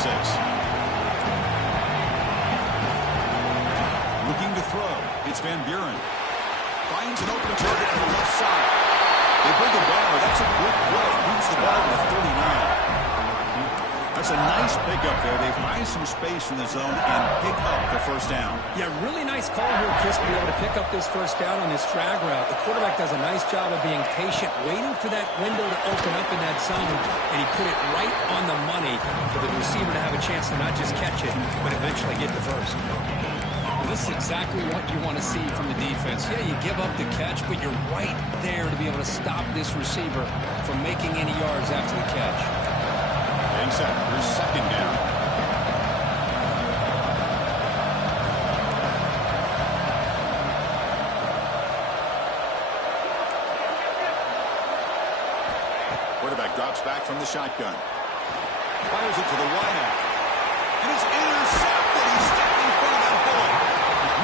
6. Looking to throw. It's Van Buren. Finds an open target on the left side. They bring it down, but that's a good play. Moves the ball to 39. That's a nice pickup there. They find some space in the zone and pick up the first down. Yeah, really nice call here, Chris, to be able to pick up this first down on this drag route. The quarterback does a nice job of being patient, waiting for that window to open up in that zone, and he put it right on the money for the receiver to have a chance to not just catch it, but eventually get the first. This is exactly what you want to see from the defense. Yeah, you give up the catch, but you're right there to be able to stop this receiver from making any yards after the catch. Getting set. Here's second down. Quarterback drops back from the shotgun. Fires it to the wideout. And it's intercepted. He's stepped in front of that bullet.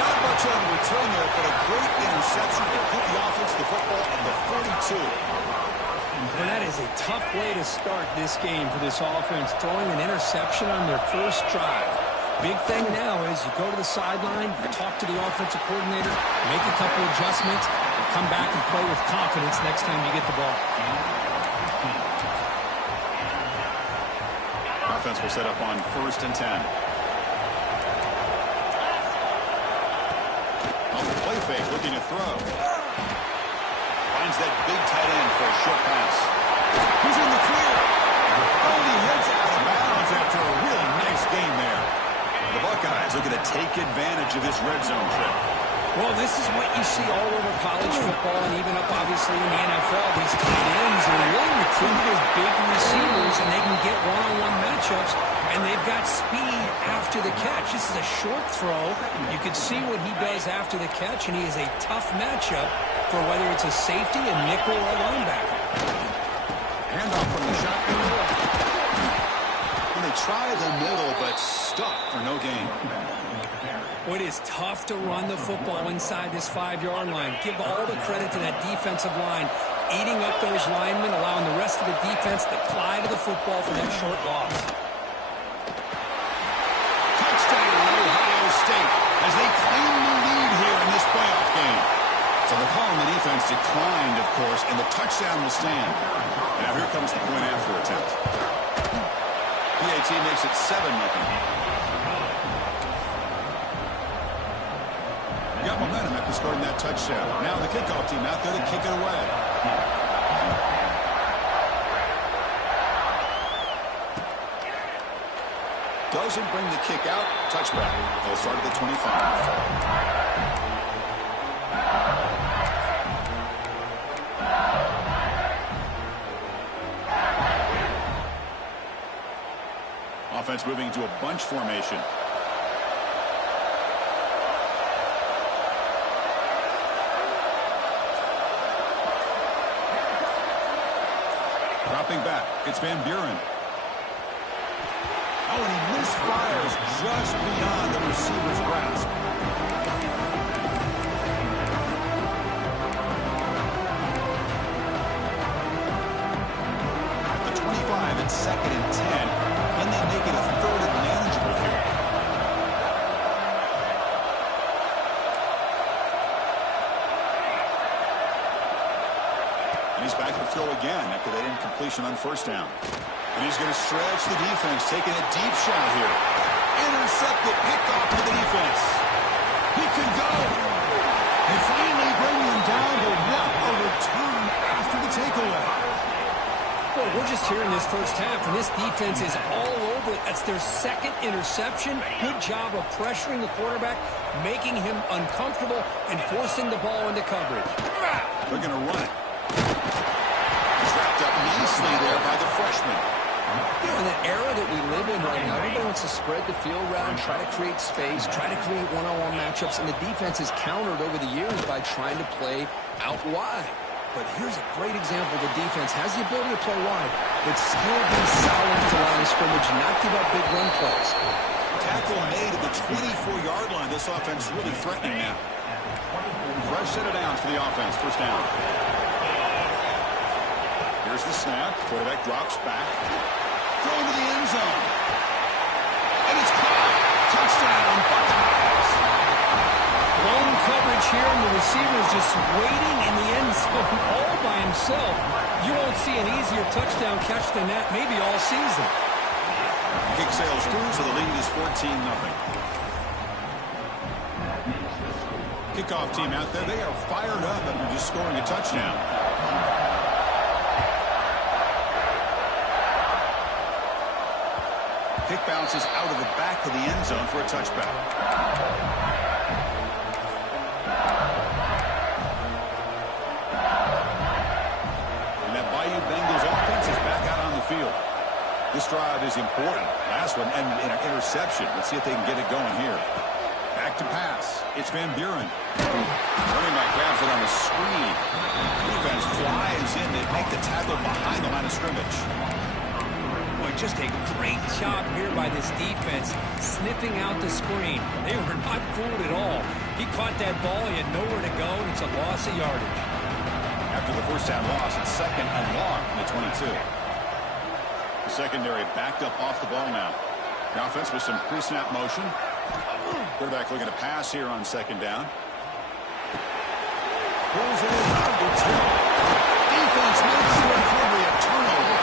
Not much on the return there, but a great interception to put the offense to the football at the 42. And that is a tough way to start this game for this offense, throwing an interception on their first drive. Big thing now is you go to the sideline, you talk to the offensive coordinator, make a couple adjustments, and come back and play with confidence next time you get the ball. Offense will set up on 1st and 10. On the play fake, looking to throw. Finds that big tight end for a short pass. He's in the clear. Oh, he heads out of bounds after a really nice game there. The Buckeyes looking to take advantage of this red zone trip. Well, this is what you see all over college football and even up, obviously, in the NFL. These tight ends are really recruited as big receivers, and they can get one-on-one matchups, and they've got speed after the catch. This is a short throw. You can see what he does after the catch, and he is a tough matchup for whether it's a safety, a nickel, or a linebacker. Handoff from the shotgun. And they try the middle, but stuck for no gain. It is tough to run the football inside this 5-yard line. Give all the credit to that defensive line, eating up those linemen, allowing the rest of the defense to fly to the football for that short loss. Touchdown, Ohio State, as they claim the lead here in this playoff game. So the call on the defense declined, of course, and the touchdown will stand. Now here comes the point after attempt. PAT makes it 7-0. Got momentum after scoring that touchdown. Now the kickoff team out there to kick it away. Doesn't bring the kick out. Touchback. They'll start at the 25. Offense moving into a bunch formation. Dropping back, it's Van Buren. Oh, and he misfires just beyond the receiver's grasp. At the 25, it's 2nd and 10, and they make it a 3rd and manageable here. And he's back to throw again after that incompletion on 1st down. And he's going to stretch the defense, taking a deep shot here. Intercepted, picked off to the defense. He could go. And finally bringing him down to what a return after the takeaway. Well, we're just here in this first half, and this defense is all over it. That's their 2nd interception. Good job of pressuring the quarterback, making him uncomfortable, and forcing the ball into coverage. They're going to run it. Trapped up nicely there by the freshman. You know, in the era that we live in right now, everybody wants to spread the field around, try to create space, try to create one-on-one matchups, and the defense has countered over the years by trying to play out wide. But here's a great example. The defense has the ability to play wide, but still be solid to the line of scrimmage, not give up big run plays. Tackle made at the 24-yard line. This offense really threatening now. Fresh set of downs for the offense. 1st down. Here's the snap. Quarterback drops back. Thrown to the end zone. coverage here, and the receiver is just waiting in the end zone all by himself. You won't see an easier touchdown catch than that maybe all season. Kick sails through, so the lead is 14-0. Kickoff team out there, they are fired up after just scoring a touchdown. Kick bounces out of the back of the end zone for a touchback. And that Bayou Bengals offense is back out on the field. This drive is important. Last one, and an interception. Let's see if they can get it going here. Back to pass. It's Van Buren. Running back grabs it on the screen. Defense flies in. They make the tackle behind the line of scrimmage. Boy, just a great job here by this defense, sniffing out the screen. They were not fooled at all. He caught that ball. He had nowhere to go, and it's a loss of yardage. After the first down loss, it's second and long from the 22. The secondary backed up off the ball now. The offense with some pre-snap motion. Quarterback looking to pass here on second down. Pulls it in under two. Defense makes the recovery, a turnover.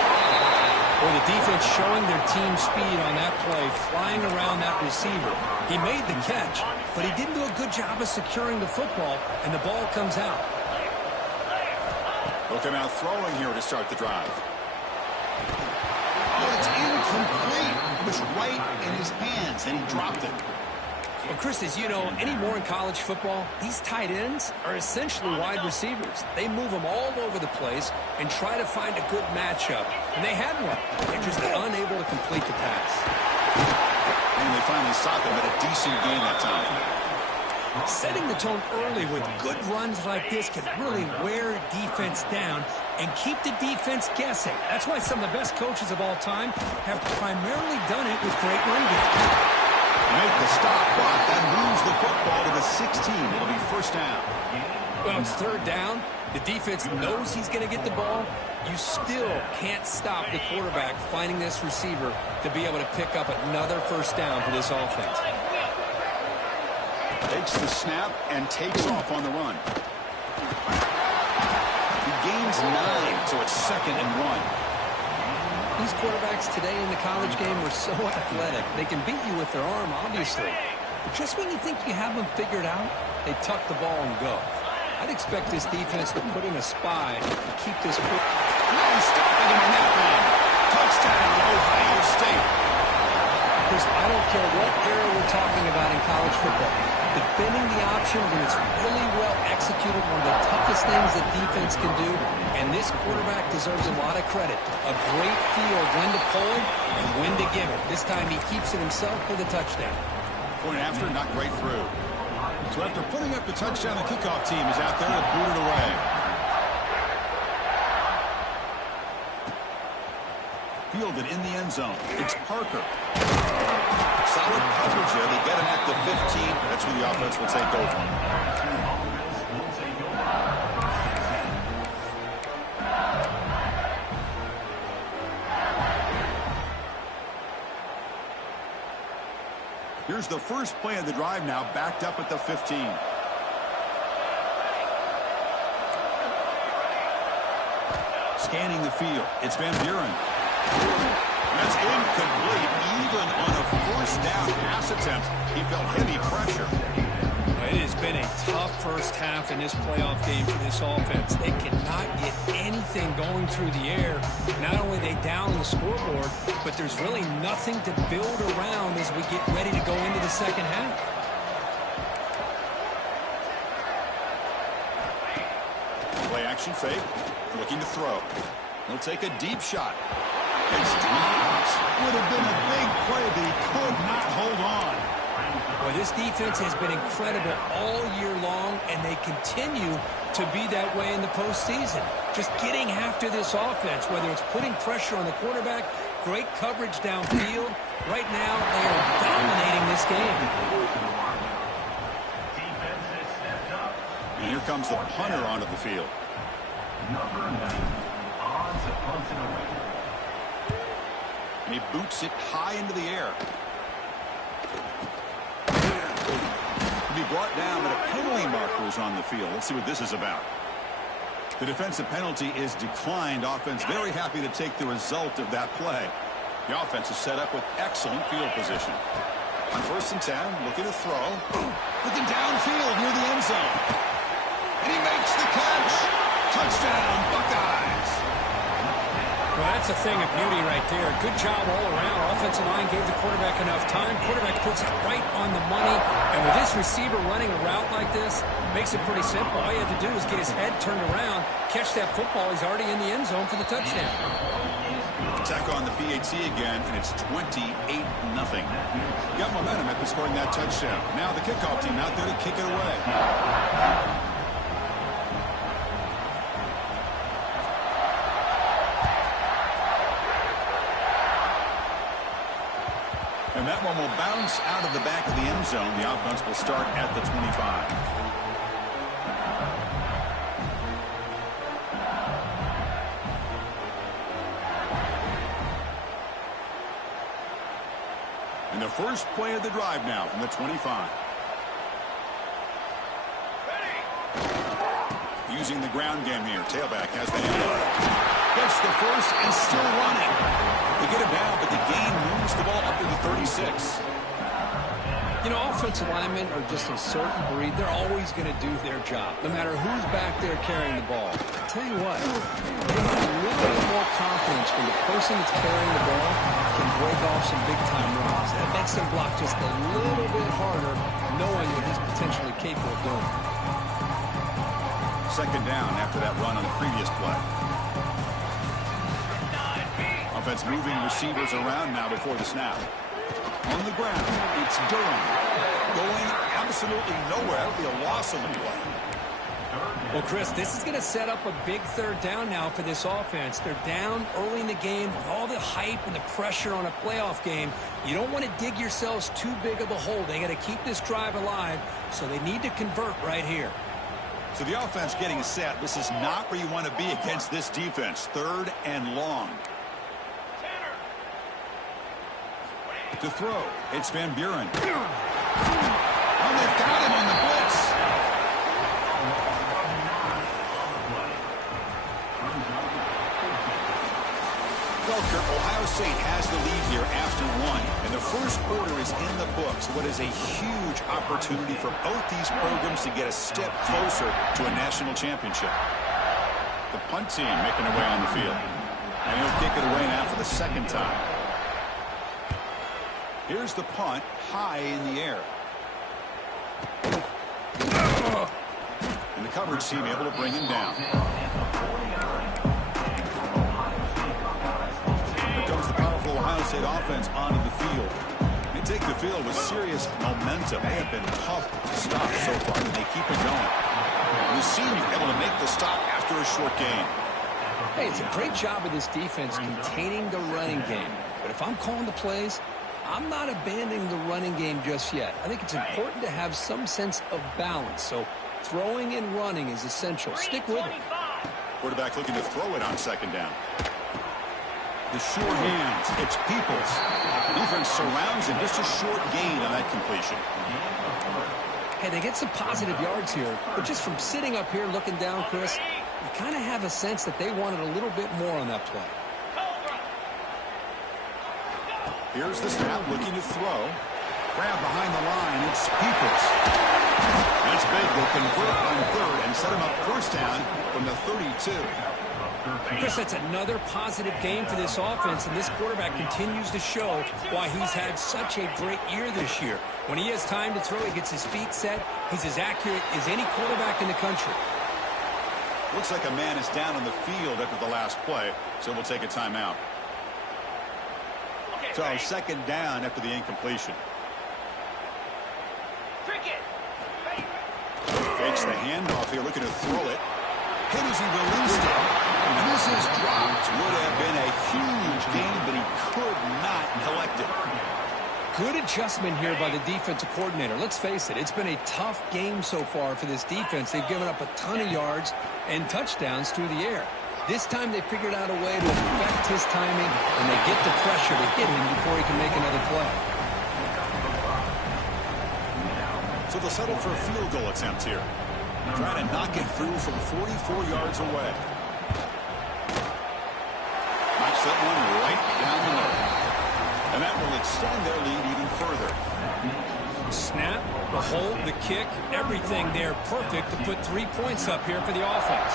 Well, the defense showing their team speed on that play, flying around that receiver. He made the catch, but he didn't do a good job of securing the football, and the ball comes out. They'll come out throwing here to start the drive. Oh, it's incomplete. It was right in his hands, and he dropped it. Well, Chris, as you know, anymore in college football, these tight ends are essentially wide receivers. They move them all over the place and try to find a good matchup. And they had one. They're just unable to complete the pass. And they finally stopped him at a decent gain that time. Setting the tone early with good runs like this can really wear defense down and keep the defense guessing. That's why some of the best coaches of all time have primarily done it with great run games. Make the stop, but that moves the football to the 16. It'll be first down. Well, it's third down. The defense knows he's going to get the ball. You still can't stop the quarterback finding this receiver to be able to pick up another first down for this offense. Takes the snap and takes off on the run. He gains 9, so it's second and 1. These quarterbacks today in the college game are so athletic. They can beat you with their arm, obviously. But just when you think you have them figured out, they tuck the ball and go. I'd expect this defense to put in a spy and keep this... No stopping him on that one. Touchdown, Ohio State. Chris, I don't care what era we're talking about in college football. Defending the option when it's really well executed, one of the toughest things that defense can do, and this quarterback deserves a lot of credit. A great feel of when to pull it and when to give it. This time he keeps it himself for the touchdown. Point after, not great through. So after putting up the touchdown, the kickoff team is out there to boot it away. Fielded in the end zone. It's Parker. Solid coverage here. They get him at the 15. That's where the offense will take over. Here's the first play of the drive now, backed up at the 15. Scanning the field. It's Van Buren. That's incomplete. Even on a first down pass attempt, he felt heavy pressure. It has been a tough first half in this playoff game for this offense. They cannot get anything going through the air. Not only are they down the scoreboard, but there's really nothing to build around as we get ready to go into the second half. Play action fake. Looking to throw. He'll take a deep shot. It's dropped. Would have been a big play, but he could not hold on. Well, this defense has been incredible all year long, and they continue to be that way in the postseason. Just getting after this offense, whether it's putting pressure on the quarterback, great coverage downfield. Right now, they are dominating this game. And here comes the punter onto the field. And he boots it high into the air. To be brought down, but a penalty marker is on the field. Let's see what this is about. The defensive penalty is declined. Offense very happy to take the result of that play. The offense is set up with excellent field position. On 1st and 10, looking to throw. Looking downfield near the end zone. And he makes the catch. Touchdown, Buckeyes. Well, that's a thing of beauty right there. Good job all around. Offensive line gave the quarterback enough time. Quarterback puts it right on the money. And with this receiver running a route like this, makes it pretty simple. All you have to do is get his head turned around, catch that football. He's already in the end zone for the touchdown. Attack on the PAT again, and it's 28-0. Got momentum after scoring that touchdown. Now the kickoff team out there to kick it away. And that one will bounce out of the back of the end zone. The offense will start at the 25. And the first play of the drive now from the 25. Ready. Using the ground game here. Tailback has the handoff. Gets the first and still running. They get it down, but the gain moves the ball up to the 36. You know, offensive linemen are just a certain breed. They're always going to do their job, no matter who's back there carrying the ball. I tell you what, they have a little bit more confidence when the person that's carrying the ball can break off some big-time runs. That makes them block just a little bit harder, knowing what he's potentially capable of doing. 2nd down after that run on the previous play. Offense moving receivers around now before the snap. On the ground, it's Durham. Going absolutely nowhere. It'll be a loss on the play. Well, Chris, this is going to set up a big 3rd down now for this offense. They're down early in the game with all the hype and the pressure on a playoff game. You don't want to dig yourselves too big of a hole. They got to keep this drive alive, so they need to convert right here. So the offense getting set. This is not where you want to be against this defense. 3rd and long. To throw, it's Van Buren. Oh, they've got him on the blitz. Welker, Ohio State has the lead here after 1, and the first quarter is in the books. What is a huge opportunity for both these programs to get a step closer to a national championship. The punt team making their way on the field. And he'll kick it away now for the 2nd time. Here's the punt, high in the air. And the coverage team able to bring him down. Here comes the powerful Ohio State offense onto the field. They take the field with serious momentum. They have been tough to stop so far, and they keep it going. And the senior able to make the stop after a short gain. Hey, it's a great job of this defense containing the running game. But if I'm calling the plays, I'm not abandoning the running game just yet. I think it's important to have some sense of balance. So throwing and running is essential. Stick with it. Quarterback looking to throw it on 2nd down. The short hands. It's Peoples. Defense surrounds him. Just a short gain on that completion. Hey, they get some positive yards here. But just from sitting up here looking down, Chris, you kind of have a sense that they wanted a little bit more on that play. Here's the snap, looking to throw. Grab behind the line, it's Peoples. That's big. They'll convert on 3rd and set him up 1st down from the 32. Chris, that's another positive game for this offense, and this quarterback continues to show why he's had such a great year this year. When he has time to throw, he gets his feet set. He's as accurate as any quarterback in the country. Looks like a man is down on the field after the last play, so we'll take a timeout. So 2nd down after the incompletion. Fakes the handoff here, looking to throw it. Hit as he released it. And this is dropped. Would have been a huge gain, but he could not collect it. Good adjustment here by the defensive coordinator. Let's face it, it's been a tough game so far for this defense. They've given up a ton of yards and touchdowns through the air. This time they figured out a way to affect his timing, and they get the pressure to hit him before he can make another play. So they'll settle for a field goal attempt here. Trying to knock it through from 44 yards away. Knocks that one right down the middle. And that will extend their lead even further. Snap, the hold, the kick, everything there perfect to put 3 points up here for the offense.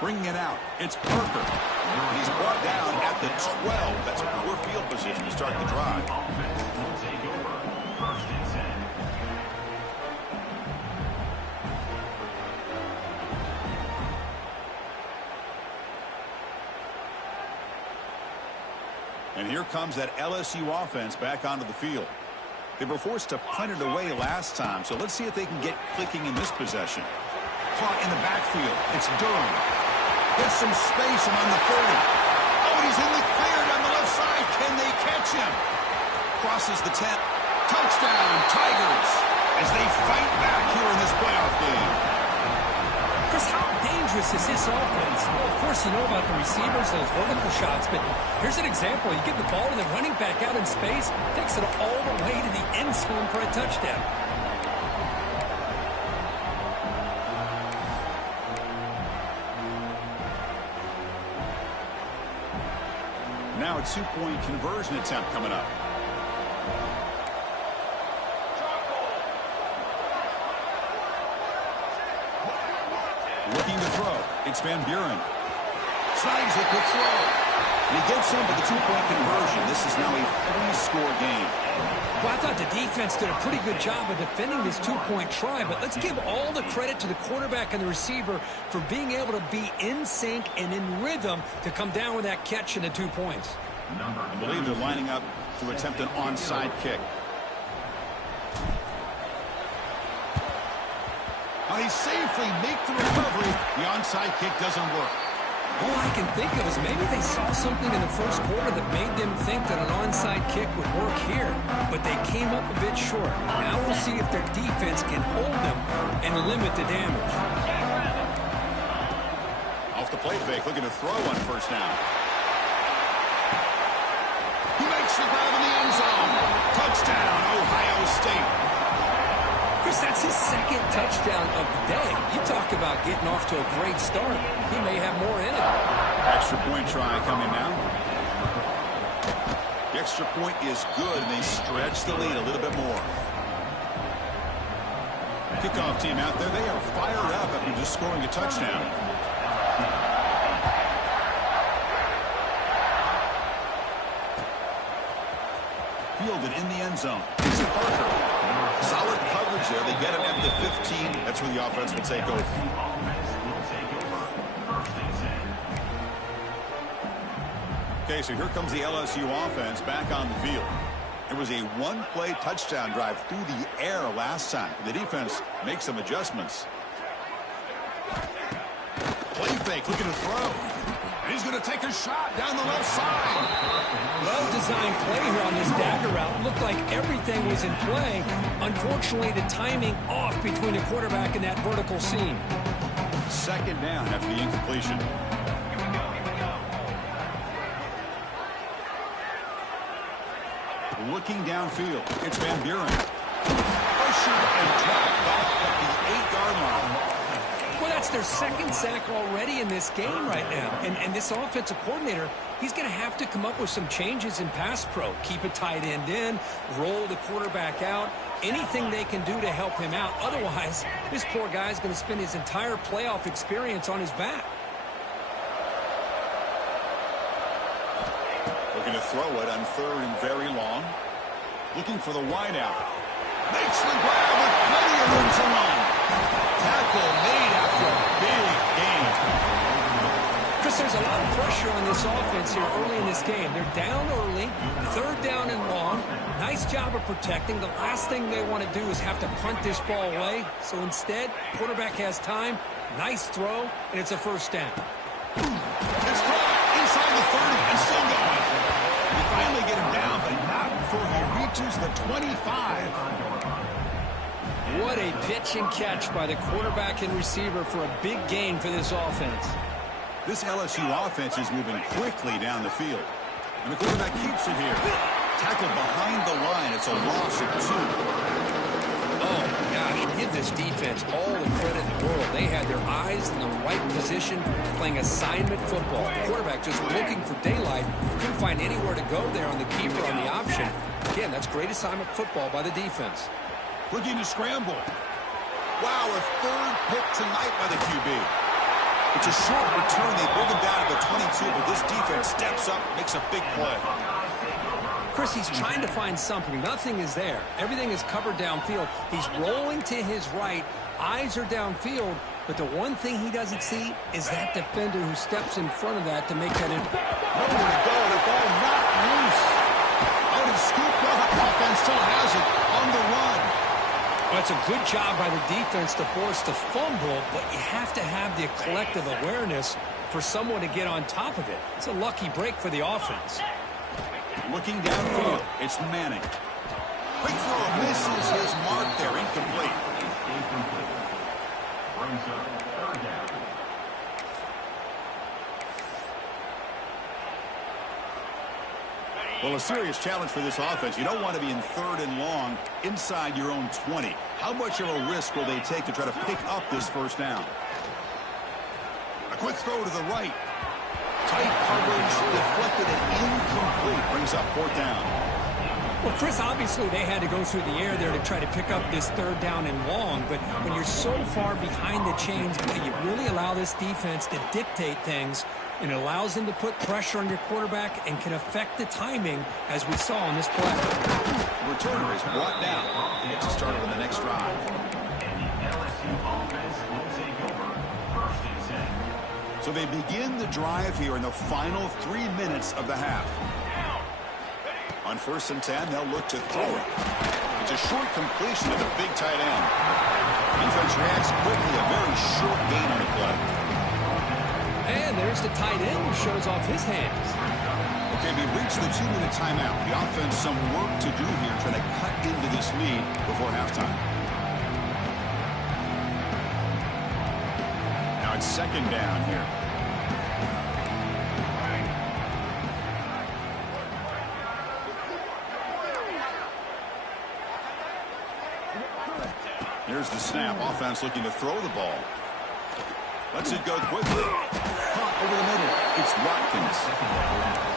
Bringing it out, it's Parker. He's brought down at the 12. That's poor field position to start the drive. And here comes that LSU offense back onto the field. They were forced to punt it away last time, so let's see if they can get clicking in this possession. Caught in the backfield. It's Durham. Gets some space and on the 30. Oh, and he's in the clear down the left side. Can they catch him? Crosses the 10. Touchdown, Tigers, as they fight back here in this playoff game. Chris, how dangerous is this offense? Well, of course, you know about the receivers, those vertical shots, but here's an example. You get the ball to the running back out in space, takes it all the way to the end zone for a touchdown. Now a two-point conversion attempt coming up. Looking to throw. It's Van Buren. Snags it to throw. And he gets in for the two-point conversion. This is now a three-score game. Well, I thought the defense did a pretty good job of defending this two-point try, but let's give all the credit to the quarterback and the receiver for being able to be in sync and in rhythm to come down with that catch and the 2 points. I believe they're lining up to attempt an onside kick. And he safely makes the recovery. The onside kick doesn't work. All I can think of is maybe they saw something in the first quarter that made them think that an onside kick would work here, but they came up a bit short. Now we'll see if their defense can hold them and limit the damage. Off the play fake, looking to throw on first down. He makes the grab in the end zone. Touchdown, Ohio State. Chris, that's his second touchdown of the day. You talk about getting off to a great start. He may have more in it. Extra point try coming now. The extra point is good, and they stretch the lead a little bit more. Kickoff team out there, they are fired up after just scoring a touchdown. Fielded in the end zone. It's Parker. Solid coverage there. They get him at the 15. That's where the offense will take over. Okay, so here comes the LSU offense back on the field. It was a one-play touchdown drive through the air last time. The defense makes some adjustments. Play fake, looking to throw. And he's going to take a shot down the left side. Well-designed play here on this dagger route. Looked like everything was in play. Unfortunately, the timing off between the quarterback and that vertical seam. Second down after the incompletion. Looking downfield, it's Van Buren. Pusher and dropped back at the 8-yard line. Well, that's their second sack already in this game right now. And this offensive coordinator, he's going to have to come up with some changes in pass pro. Keep a tight end in, roll the quarterback out, anything they can do to help him out. Otherwise, this poor guy's going to spend his entire playoff experience on his back. Looking to throw it on third and very long. Looking for the wideout. Makes the grab with plenty of room to run. Tackle made after a big game. Chris, there's a lot of pressure on this offense here early in this game. They're down early, third down and long. Nice job of protecting. The last thing they want to do is have to punt this ball away. So instead, quarterback has time. Nice throw, and it's a first down. It's caught inside the 30 and still going. They finally get him down, but not before he reaches the 25. What a pitch and catch by the quarterback and receiver for a big gain for this offense. This LSU offense is moving quickly down the field. And the quarterback keeps it here. Tackled behind the line. It's a loss of 2. Oh, my gosh. Give this defense all the credit in the world. They had their eyes in the right position, playing assignment football. The quarterback just looking for daylight. Couldn't find anywhere to go there on the keeper on the option. Again, that's great assignment football by the defense. Looking to scramble. Wow, a third pick tonight by the QB. It's a short return. They bring him down to the 22, but this defense steps up, makes a big play. Chris, he's trying to find something. Nothing is there. Everything is covered downfield. He's rolling to his right. Eyes are downfield. But the one thing he doesn't see is that defender who steps in front of that to make that in. Nowhere to go. The ball knocked loose. Out and scooped up. Offense still has it on the run. Well, it's a good job by the defense to force the fumble, but you have to have the collective awareness for someone to get on top of it. It's a lucky break for the offense. Looking downfield, it's Manning. Quick throw misses his mark there, incomplete. Well, a serious challenge for this offense. You don't want to be in 3rd and long inside your own 20. How much of a risk will they take to try to pick up this first down? A quick throw to the right. Tight coverage, deflected and incomplete. Brings up 4th down. Well, Chris, obviously they had to go through the air there to try to pick up this 3rd down and long, but when you're so far behind the chains, you really allow this defense to dictate things, and it allows them to put pressure on your quarterback and can affect the timing, as we saw on this play. The returner is brought down. He gets to start on the next drive. So they begin the drive here in the final 3 minutes of the half. On 1st and 10, they'll look to throw it. It's a short completion to the big tight end. Defense reacts quickly, a very short gain on the play. And there's the tight end who shows off his hands. Okay, we reached the 2-minute timeout. The offense some work to do here, trying to cut into this lead before halftime. Now it's 2nd down here. Here's the snap. Offense looking to throw the ball. Lets it go quickly. Caught over the middle. It's Watkins.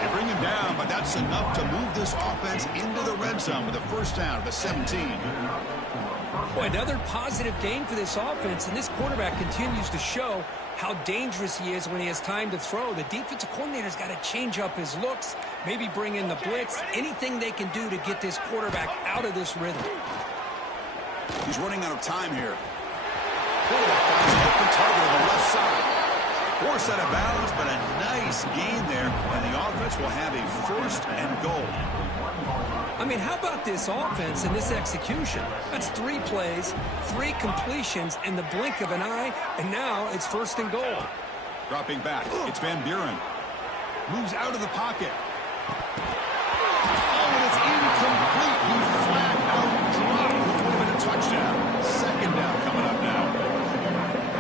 They bring him down, but that's enough to move this offense into the red zone with a first down at the 17. Boy, another positive gain for this offense, and this quarterback continues to show how dangerous he is when he has time to throw. The defensive coordinator's got to change up his looks, maybe bring in the blitz, anything they can do to get this quarterback out of this rhythm. He's running out of time here. Quarterback finds an open target on the left side. Forced out of bounds, but a nice gain there, and the offense will have a 1st and goal. I mean, how about this offense and this execution? That's 3 plays, 3 completions in the blink of an eye, and now it's 1st and goal. Dropping back, it's Van Buren. Moves out of the pocket. Oh, and it's incomplete. He flat out dropped. Would have been a touchdown. 2nd down coming up now.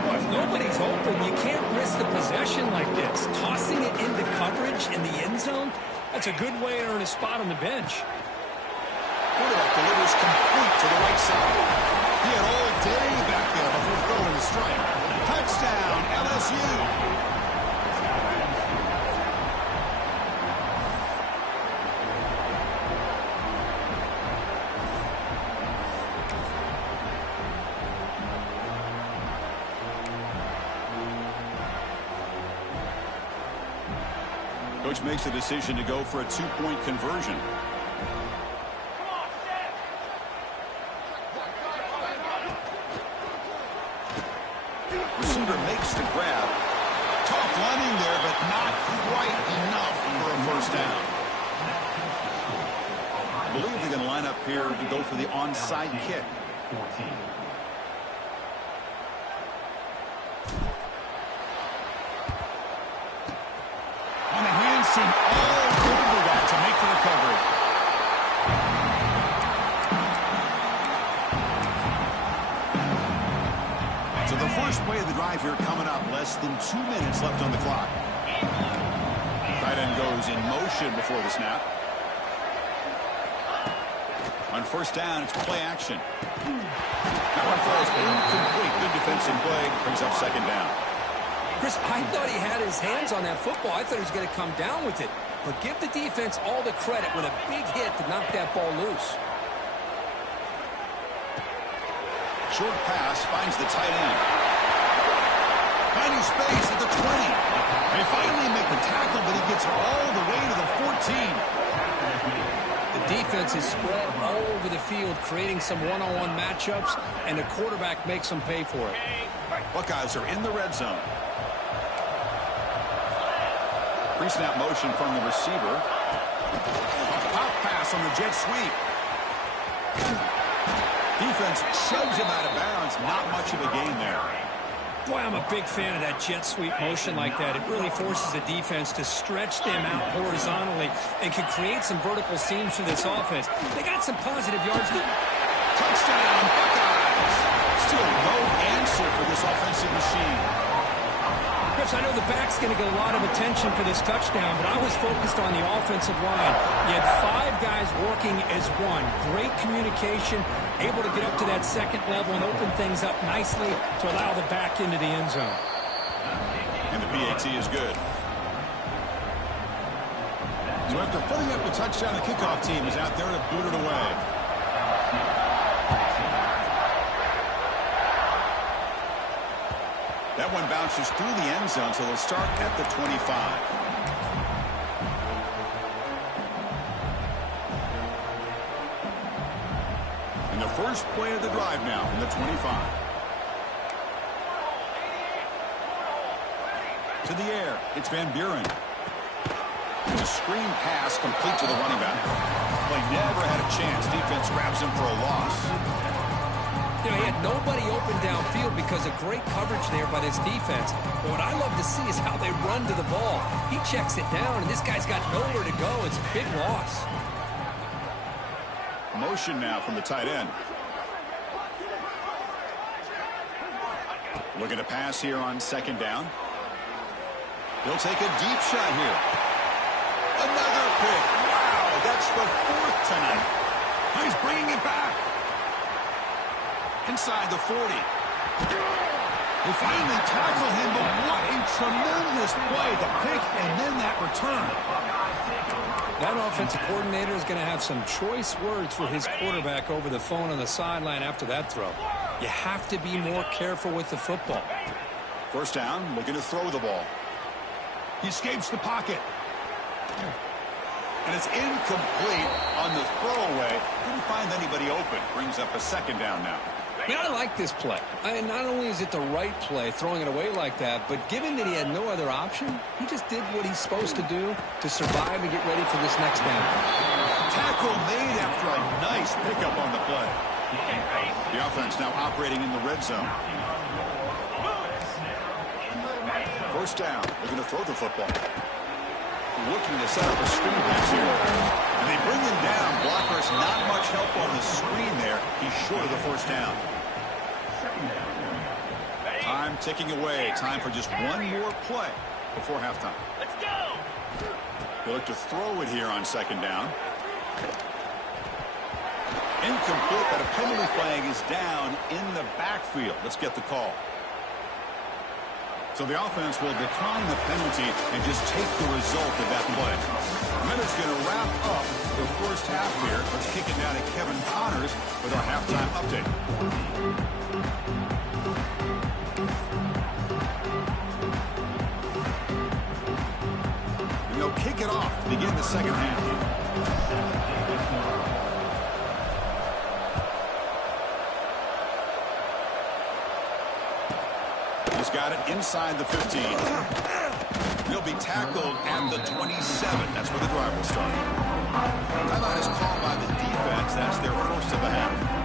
Well, if nobody's open, you can't risk the possession like this. Tossing it into coverage in the end zone, that's a good way to earn a spot on the bench. Quarterback delivers complete to the right side. He had all day back there before throwing the strike. Touchdown, LSU. Coach makes the decision to go for a 2-point conversion. Receiver makes the grab. Tough running there, but not quite enough for a first down. I believe they're going to line up here to go for the onside kick. On the hand seam, all over that to make the recovery. So the first play of the drive here coming up. Less than 2 minutes left on the clock. Tight end goes in motion before the snap. On first down, it's play action. That one falls incomplete. Good defensive play. Brings up second down. Chris, I thought he had his hands on that football. I thought he was going to come down with it. But give the defense all the credit with a big hit to knock that ball loose. Short pass finds the tight end. Finding space at the 20. They finally make the tackle, but he gets all the way to the 14. The defense is spread all over the field, creating some one-on-one matchups, and the quarterback makes them pay for it. Buckeyes are in the red zone. Pre-snap motion from the receiver. A pop pass on the jet sweep. Defense shoves him out of bounds. Not much of a gain there. Boy, I'm a big fan of that jet sweep motion like that. It really forces the defense to stretch them out horizontally and can create some vertical seams for this offense. They got some positive yards. Touchdown, Buckeyes! Still no answer for this offensive machine. Chris, I know the back's going to get a lot of attention for this touchdown, but I was focused on the offensive line. You had 5 guys working as one. Great communication, able to get up to that second level and open things up nicely to allow the back into the end zone. And the PAT is good. So after putting up the touchdown, the kickoff team is out there to boot it away. That one bounces through the end zone, so they'll start at the 25. And the first play of the drive now from the 25. To the air, it's Van Buren. It's a screen pass complete to the running back. Play never had a chance. Defense grabs him for a loss. You know, he had nobody open downfield because of great coverage there by this defense. But what I love to see is how they run to the ball. He checks it down, and this guy's got nowhere to go. It's a big loss. Motion now from the tight end. Looking to pass here on second down. He'll take a deep shot here. Another pick. Wow, that's the 4th tonight. He's bringing it back. Inside the 40. They finally tackle him, but what a tremendous play. The pick and then that return. That offensive coordinator is going to have some choice words for his quarterback over the phone on the sideline after that throw. You have to be more careful with the football. First down, looking to throw the ball. He escapes the pocket. And it's incomplete on the throwaway. Didn't find anybody open. Brings up a second down now. Man, I like this play. I mean, not only is it the right play, throwing it away like that, but given that he had no other option, he just did what he's supposed to do to survive and get ready for this next down. Tackle made after a nice pickup on the play. The offense now operating in the red zone. First down. They're going to throw the football. Looking to set up a screen pass here. And they bring him down. Blockers not much help on the screen there. He's short of the first down. Time ticking away. Time for just one more play before halftime. Let's go! They look to throw it here on second down. Incomplete, but a penalty flag is down in the backfield. Let's get the call. So the offense will decline the penalty and just take the result of that play. Minutes going to wrap up the first half here. Let's kick it down to Kevin Connors with our halftime update. And they'll kick it off to begin the second half. He's got it inside the 15. He'll be tackled at the 27. That's where the drive will start. Timeout is called by the defense. That's their first of the half.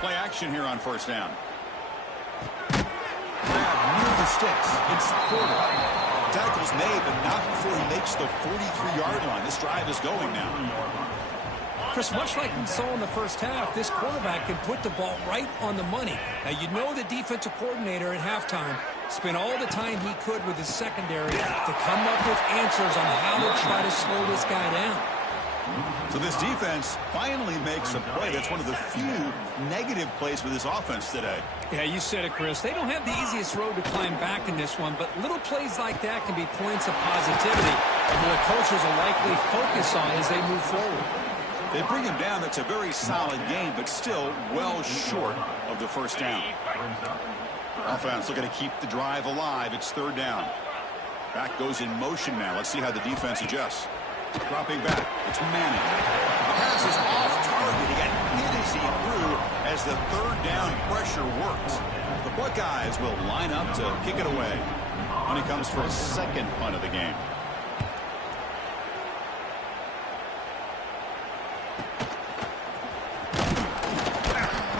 Play action here on first down. grab near the sticks. It's Porter. Tackles made, but not before he makes the 43-yard line. This drive is going now. Chris, much like we saw in the first half, this quarterback can put the ball right on the money. Now, you know the defensive coordinator at halftime spent all the time he could with his secondary to come up with answers on how to try to slow this guy down. So this defense finally makes a play. That's one of the few negative plays for this offense today. Yeah, you said it, Chris. They don't have the easiest road to climb back in this one, but little plays like that can be points of positivity and what coaches will likely focus on as they move forward. They bring him down. That's a very solid game, but still well short of the first down. Offense looking to keep the drive alive. It's third down. Back goes in motion now. Let's see how the defense adjusts. Dropping back. It's Madden. The pass is off target. He got hit as he threw as the third down pressure worked. The Buckeyes will line up to kick it away. And he comes for a second punt of the game.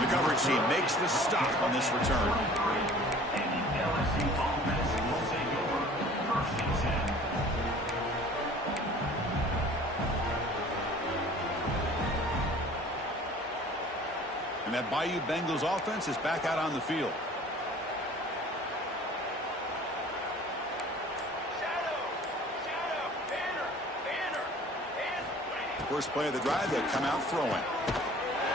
The coverage team makes the stop on this return. And that Bayou Bengals offense is back out on the field. First play of the drive, they come out throwing.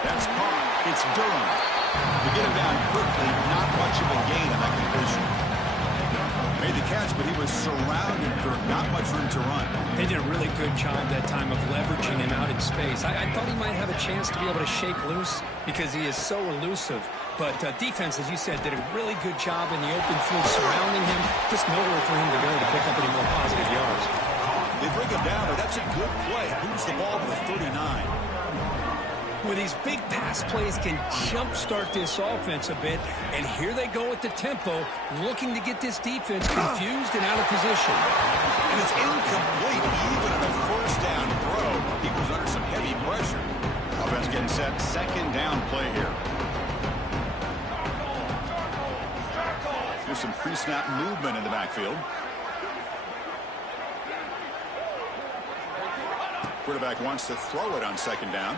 That's caught. It's Durham. To get him down quickly, not much of a gain on that completion. Made the catch, but he was surrounded for not much room to run. They did a really good job that time of leveraging him out in space. I thought he might have a chance to be able to shake loose because he is so elusive. But defense, as you said, did a really good job in the open field surrounding him. Just nowhere for him to go to pick up any more positive yards. They bring him down, but that's a good play. Moves the ball to the 39. Well, these big pass plays can jumpstart this offense a bit, and here they go at the tempo, looking to get this defense confused and out of position. And it's incomplete, even on a first down throw. He was under some heavy pressure. Offense getting set, second down play here. There's some pre-snap movement in the backfield. Quarterback wants to throw it on second down.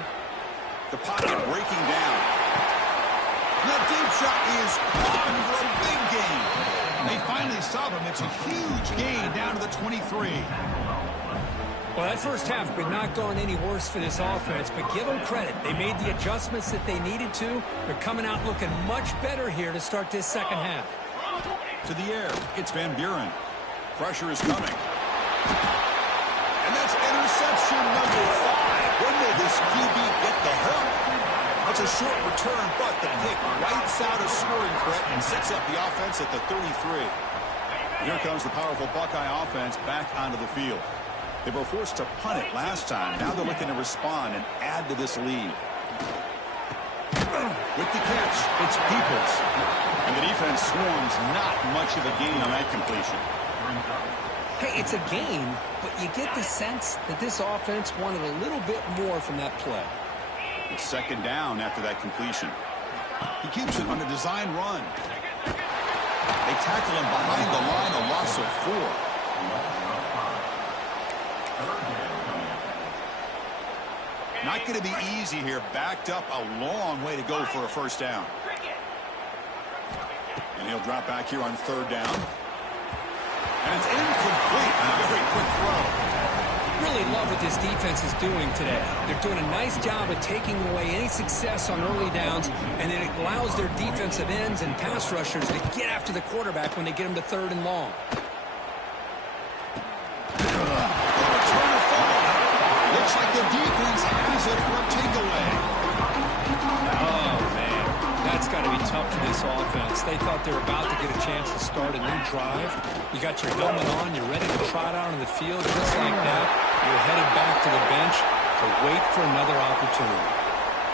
The pocket breaking down. The deep shot is on for a big gain. They finally stop him. It's a huge gain down to the 23. Well, that first half could not gone any worse for this offense, but give them credit. They made the adjustments that they needed to. They're coming out looking much better here to start this second half. To the air. It's Van Buren. Pressure is coming. And that's interception number 5. When will this QB get the hook? That's a short return, but the pick wipes out a scoring threat and sets up the offense at the 33. Here comes the powerful Buckeye offense back onto the field. They were forced to punt it last time. Now they're looking to respond and add to this lead. With the catch, it's Peoples. And the defense swarms, not much of a gain on that completion. Hey, it's a game, but you get the sense that this offense wanted a little bit more from that play. It's second down after that completion. He keeps it on a design run. They tackle him behind the line, a loss of 4. Not going to be easy here. Backed up a long way to go for a first down. And he'll drop back here on third down. And it's incomplete on a very quick throw. Really love what this defense is doing today. They're doing a nice job of taking away any success on early downs, and then it allows their defensive ends and pass rushers to get after the quarterback when they get him to third and long. Looks like the defense has it for a takeaway. Oh, man. That's got to be tough for this offense. They thought they were about to get a chance to start a new drive. You got your helmet on. You're ready to trot out on the field. Just like that, you're headed back to the bench to wait for another opportunity.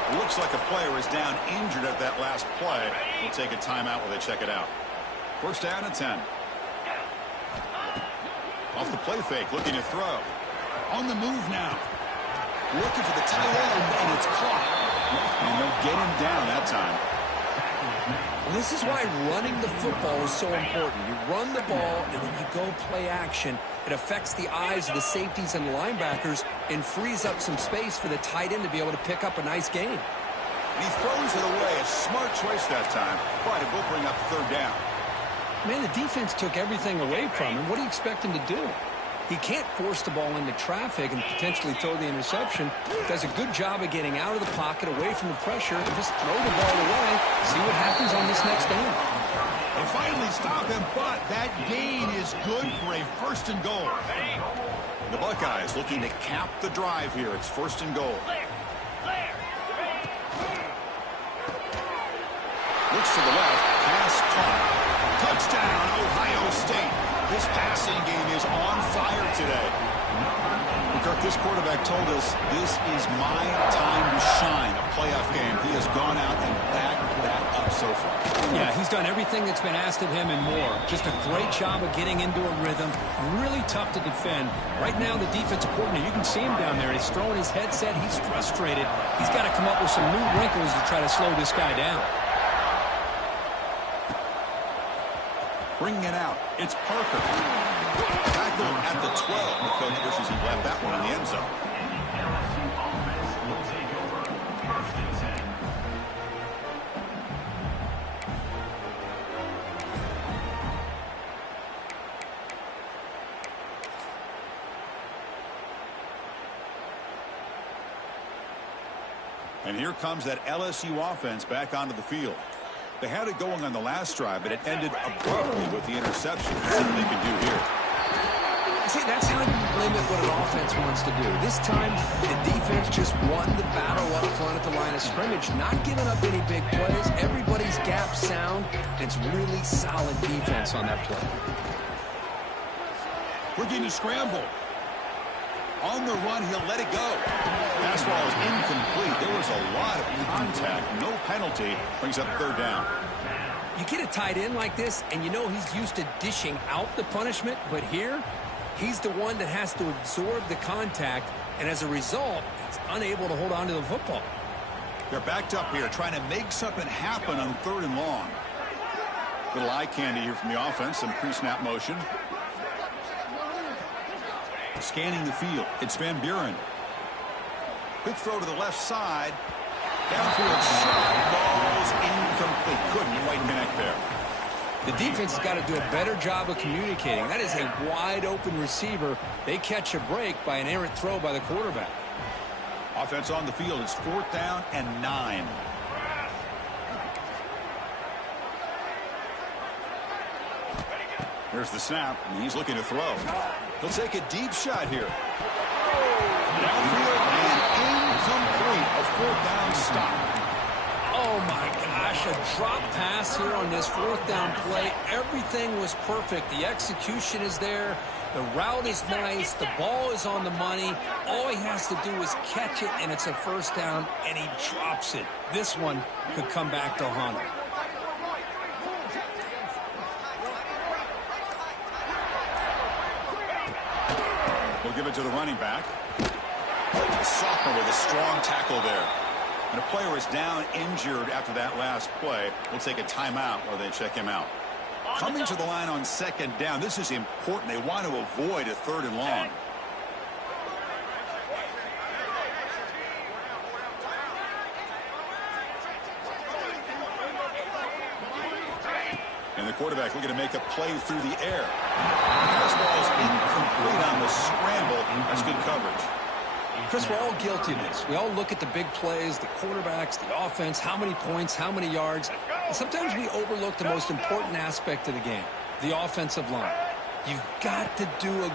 It looks like a player is down injured at that last play. We'll take a timeout while they check it out. First down and 10. Off the play fake, looking to throw. On the move now. Looking for the tight end, and it's caught. And they'll get him down that time. Well, this is why running the football is so important. You run the ball, and then you go play action. It affects the eyes of the safeties and linebackers and frees up some space for the tight end to be able to pick up a nice gain. And he throws it away. A smart choice that time. Right, it will bring up third down. Man, the defense took everything away from him. What do you expect him to do? He can't force the ball into traffic and potentially throw the interception. Does a good job of getting out of the pocket, away from the pressure, and just throw the ball away. See what happens on this next down. They finally stop him, but that gain is good for a first and goal. The Buckeyes looking to cap the drive here. It's first and goal. Looks to the left. Pass caught. Touchdown, Ohio State. This passing game is on fire today. Kirk, this quarterback told us this is my time to shine, a playoff game. He has gone out and backed that up so far. Yeah, he's done everything that's been asked of him and more. Just a great job of getting into a rhythm. Really tough to defend. Right now, the defensive coordinator, you can see him down there. He's throwing his headset. He's frustrated. He's got to come up with some new wrinkles to try to slow this guy down. Bringing it out. It's Parker. Tackled at the 12. The coach wishes he left that one in the end zone. And here comes that LSU offense back onto the field. They had it going on the last drive, but it ended abruptly with the interception. That's what they can do here. See, that's how you limit what an offense wants to do. This time, the defense just won the battle up front at the line of scrimmage, not giving up any big plays. Everybody's gap sound. It's really solid defense on that play. Looking to scramble. On the run, he'll let it go. Pass ball is incomplete. There was a lot of contact. No penalty. Brings up third down. You get a tight end like this, and you know he's used to dishing out the punishment, but here, he's the one that has to absorb the contact, and as a result, he's unable to hold on to the football. They're backed up here, trying to make something happen on third and long. Little eye candy here from the offense, some pre-snap motion. Scanning the field. It's Van Buren. Quick throw to the left side. Downfield shot. Ball's incomplete. Couldn't quite connect there. The defense has got to do a better job of communicating. That is a wide open receiver. They catch a break by an errant throw by the quarterback. Offense on the field. It's fourth down and 9. There's the snap, and he's looking to throw. He'll take a deep shot here. Downfield and incomplete. A fourth down stop. Oh, my gosh, a drop pass here on this fourth down play. Everything was perfect. The execution is there. The route is nice. The ball is on the money. All he has to do is catch it, and it's a first down, and he drops it. This one could come back to haunt him. We'll give it to the running back. A sophomore with a strong tackle there. And a player is down injured after that last play. We'll take a timeout while they check him out. Coming to the line on second down. This is important. They want to avoid a third and long. And the quarterback looking to make a play through the air. Pass ball is incomplete on the scramble. That's good coverage. Chris, we're all guilty of this. We all look at the big plays, the quarterbacks, the offense, how many points, how many yards. And sometimes we overlook the most important aspect of the game, the offensive line. You've got to do a